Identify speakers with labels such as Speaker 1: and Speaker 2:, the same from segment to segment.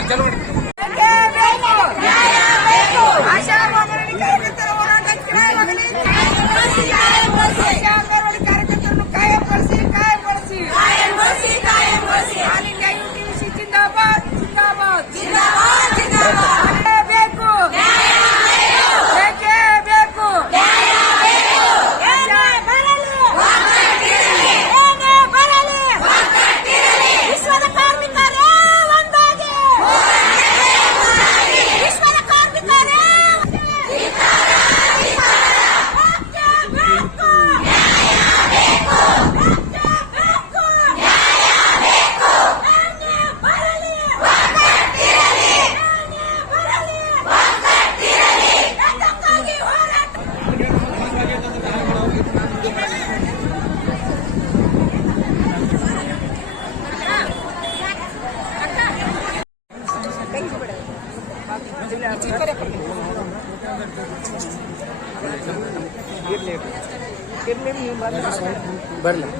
Speaker 1: Échale ಬರಲಿ.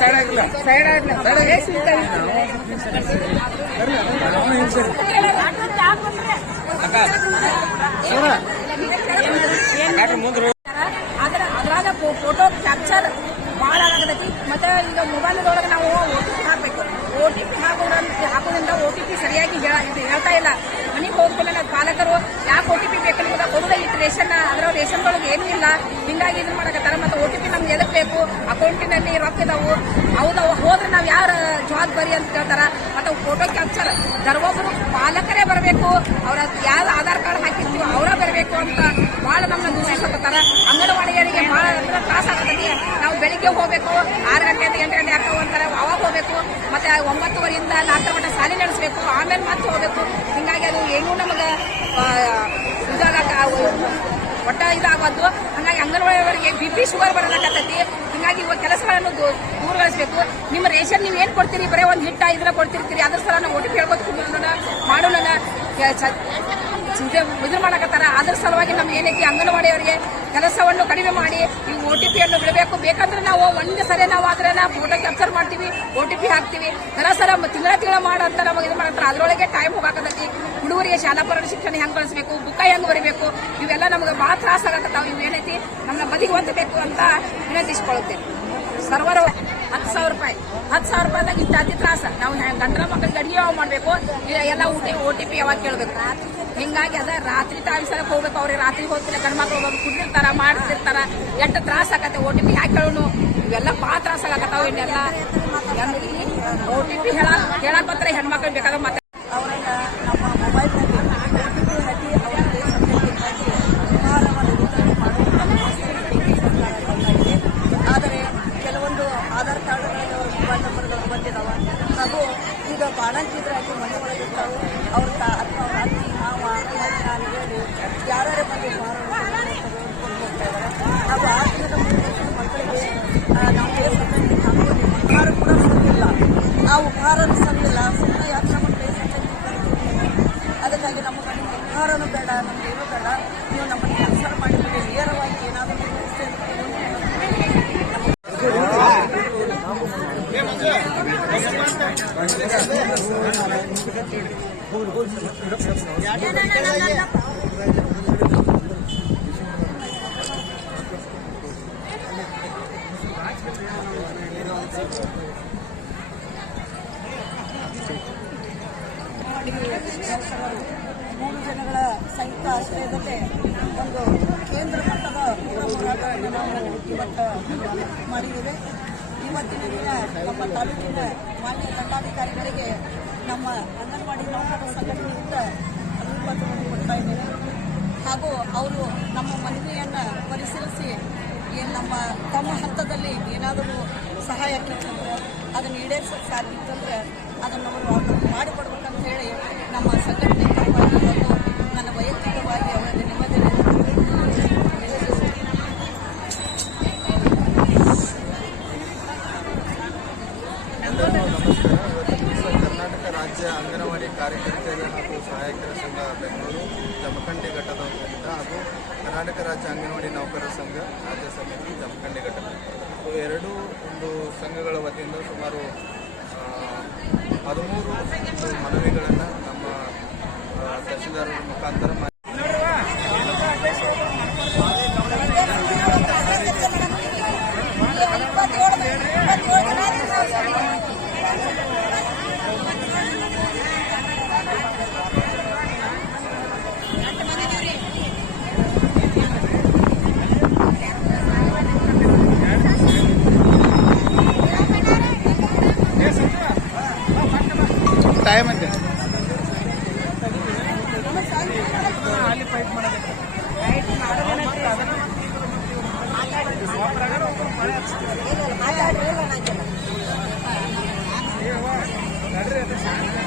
Speaker 1: ಸೈಡ್ ಆಗಿಲ್ಲ
Speaker 2: ಸೈಡ್ ಆಗ್ಲಿ.
Speaker 3: ಆದ್ರೆ ಅದ್ರಾಗ ಫೋಟೋ ಕ್ಯಾಪ್ಚರ್ ಭಾಳ ಆಗತೈತಿ ಮತ್ತೆ ಈಗ ಮೊಬೈಲ್ದೊಳಗೆ ನಾವು ಓ ಟಿ ಪಿ ಹಾಕಬೇಕು ಓ ಟಿ ಪಿ ಹಾಕೋದ್ರ ಹಾಕೋದ್ರಿಂದ ಓ ಟಿ ಪಿ ಸರಿಯಾಗಿ ಹೇಳ- ಇದು ಹೇಳ್ತಾ ಇಲ್ಲ ಮನೆಗೆ ಹೋಗ್ಮೇಲೆ ಪಾಲಕರು ಯಾಕೆ ಓ ಟಿ ಪಿ ಬೇಕು ನಿಮ್ಗೆ ರೇಷನ್ ಅದರ ರೇಷನ್ದೊಳಗೆ ಏನೂ ಇಲ್ಲ ಹಿಂಗಾಗಿ ಇದನ್ನ ಮಾಡಕತ್ತಾರ. ಮತ್ತೆ ಓ ಟಿ ಪಿ ನಮ್ಗೆ ಎದಕ್ ಬೇಕು? ಅಕೌಂಟಿನಲ್ಲಿ ರೊಕ್ಕ ಇದಾವು. ಹೌದವು ಹೋದ್ರೆ ನಾವು ಯಾರ ಜವಾಬ್ದಾರಿ ಅಂತ ಕೇಳ್ತಾರ? ಮತ್ತೆ ಫೋಟೋ ಕ್ಯಾಪ್ಚರ್ ಧರ್ಮೊಬ್ರು ಪಾಲಕರೇ ಬರಬೇಕು. ಅವ್ರ ಯಾರು ಆಧಾರ್ ಕಾರ್ಡ್ ಹಾಕಿರ್ತೀವೋ ಅವರ ಬರಬೇಕು ಅಂತ ಬಹಳ ನಮ್ಮನ್ನ ದೂಷಿಸಕತ್ತಾರ. ಅಂಗನವಾಡಿಯರಿಗೆ ಬಹಳ ಅಂದ್ರೆ ತ್ರಾಸ ಆಗತೈತಿ. ನಾವು ಬೆಳಿಗ್ಗೆ ಹೋಗ್ಬೇಕು, ಆರು ಗಂಟೆ ಎಂಟು ಗಂಟೆ ಆಗ್ತಾವ ಅಂತಾರೆ, ಅವಾಗ ಹೋಗ್ಬೇಕು. ಮತ್ತೆ ಒಂಬತ್ತುವರೆಯಿಂದ ನಾಲ್ಕರ ಮಟ್ಟ ಸಾಲಿ ನಡೆಸಬೇಕು. ಆಮೇಲೆ ಮತ್ತೆ ಹೋಗ್ಬೇಕು. ಹಿಂಗಾಗಿ ಅದು ಏನೂ ನಮಗೆ ಇದಾಗಬಾರ್ದು ಹಂಗಾಗಿ ಅಂಗನವಾಡಿಯವರಿಗೆ ಬಿ ಪಿ ಶುಗರ್ ಬರೋದಕ್ಕತ್ತೈತಿ ಹಿಂಗಾಗಿ ಇವಾಗ ಕೆಲಸಗಳನ್ನು ದೂರಗೊಳಿಸಬೇಕು. ನಿಮ್ಮ ರೇಷನ್ ನೀವು ಏನು ಕೊಡ್ತೀರಿ? ಬರೀ ಒಂದು ಹಿಟ್ಟ ಇದನ್ನ ಕೊಡ್ತಿರ್ತೀರಿ. ಅದ್ರ ಸಲ ನಾವು ಒಟ್ಟು ಕೇಳ್ಕೊತೀವಿ ಮಾಡೋಣ ಇದು ಮಾಡಕತ್ತಾರ. ಅದ್ರ ಸಲುವಾಗಿ ನಮ್ಗೆ ಏನೈತಿ ಅಂಗನವಾಡಿಯವರಿಗೆ ಕೆಲಸವನ್ನು ಕಡಿಮೆ ಮಾಡಿ, ಈ ಒ ಟಿ ಪಿಯನ್ನು ಬಿಡಬೇಕು. ಬೇಕಂದ್ರೆ ನಾವು ಒಂದು ಸರಿ ನಾವು ನಾವು ಫೋಟೋ ಕ್ಯಾಪ್ಚರ್ ಮಾಡ್ತೀವಿ ಓ ಟಿ ಪಿ ಹಾಕ್ತೀವಿ. ಸರ ತಿಂಗಳ ತಿಂಗಳ ಮಾಡಂತ ನಮಗೆ ಇದು ಮಾಡ್ತಾರೆ. ಅದರೊಳಗೆ ಟೈಮ್ ಹೋಗಾಕತ್ತೈತಿ. ಹುಡುಗರಿಗೆ ಶಾಲಾ ಪರ ಶಿಕ್ಷಣ ಹೆಂಗ್ ಕಳಿಸ್ಬೇಕು, ಬುಕ್ಕ ಹೆಂಗ್ ಬರಿಬೇಕು ಇವೆಲ್ಲ ನಮ್ಗೆ ಬಹಳ ತ್ರಾಸ ಆಗತ್ತಾವ. ಇವು ಏನೈತಿ? ನಮ್ಮನ್ನ ಬದಿಗೆ ಹೊಂದಬೇಕು ಅಂತ ವಿನಂತಿಸ್ಕೊಳ್ಳುತ್ತೇವೆ ಸರ್ವರ್ ಹತ್ತು ಸಾವಿರ ರೂಪಾಯಿ. ಹತ್ತು ಸಾವಿರ ರೂಪಾಯಿದಾಗ ಅತಿ ತ್ರಾಸ. ನಾವು ಗಂಡ್ರ ಮಕ್ಕಳಿಗೆ ಅಡಿಗೆ ಯಾವಾಗ ಮಾಡಬೇಕು? ಎಲ್ಲ ಊಟ ಓ ಟಿ ಪಿ ಯಾವಾಗ ಕೇಳಬೇಕು? ಹಿಂಗಾಗಿ ಅದ ರಾತ್ರಿ ತಾವಿಸಲಕ್ಕೆ ಹೋಗ್ಬೇಕು ಅವ್ರಿಗೆ. ರಾತ್ರಿ ಹೋಗ್ತಿಲ್ಲ ಗಂಡ ಮಕ್ಳು ಹೋಗ್ಬೇಕು ಕುಡಿರ್ತಾರ ಮಾಡ್ತಿರ್ತಾರ. ಎಷ್ಟು ತ್ರಾಸ ಆಗತ್ತೆ ಓ ಟಿ ಪಿ ಯಾಕೆ ಹೇಳೋನು? ಇವೆಲ್ಲ ಭಾಳ ತ್ರಾಸ ಆಗತ್ತಾವ ಇನ್ನೆಲ್ಲ. ಓ ಟಿ ಪಿ ಹೇಳ ಹೇಳಕ್ ಬಂದ್ರೆ ಹೆಣ್ಮಕ್ಳು ಬೇಕಾದ್ರೆ ಮತ್ತೆ
Speaker 4: ಆಶ್ರಯದಲ್ಲಿ ಒಂದು ಕೇಂದ್ರ ಮಟ್ಟದ ಹೋರಾಟವನ್ನು ನಾವು ಇವತ್ತು ಮಾಡಿದ್ದೇವೆ. ಇವತ್ತಿನ ದಿನ ನಮ್ಮ ತಾಲೂಕಿನ ಮಾನ್ಯ ದಂಡಾಧಿಕಾರಿಗಳಿಗೆ ನಮ್ಮ ಅಂಗನವಾಡಿ ನೌಕರರ ಸಂಘಟನೆಯಿಂದ ಅಭಿಪತ್ರವನ್ನು ಕೊಡ್ತಾ ಇದ್ದೇವೆ. ಹಾಗೂ ಅವರು ನಮ್ಮ ಮನವಿಯನ್ನು ಪರಿಶೀಲಿಸಿ ಏನು ನಮ್ಮ ತಮ್ಮ ಹಂತದಲ್ಲಿ ಏನಾದರೂ ಸಹಾಯ ಸಹಾಯಕ್ಕಿತ್ತಂದ್ರೆ ಅದನ್ನು ಈಡೇರಿಸೋಕೆ ಸಾಧ್ಯ ಇತ್ತಂದ್ರೆ ಅದನ್ನು ಅವರು ಮಾಡಿಕೊಡ್ಬೇಕಂತ ಹೇಳಿ
Speaker 5: ರಾಜ್ಯ ಅಂಗನವಾಡಿ ಕಾರ್ಯಕರ್ತೆಯರ ಹಾಗೂ ಸಹಾಯಕರ ಸಂಘ ಬೆಂಗಳೂರು, ಜಮಖಂಡಿ ಘಟ್ಟದ ವತಿಯಿಂದ ಹಾಗೂ ಕರ್ನಾಟಕ ರಾಜ್ಯ ಅಂಗನವಾಡಿ ನೌಕರರ ಸಂಘ ರಾಜ್ಯ ಸಮಿತಿ ಜಮಖಂಡಿ ಘಟ್ಟದ ಸೊ ಎರಡೂ ಒಂದು ಸಂಘಗಳ ವತಿಯಿಂದ ಸುಮಾರು ಹದಿಮೂರು ಮನವಿಗಳನ್ನು ನಮ್ಮ ತಹಸೀಲ್ದಾರರ ಮುಖಾಂತರ
Speaker 4: ಮಾತಾಡ್ರಿ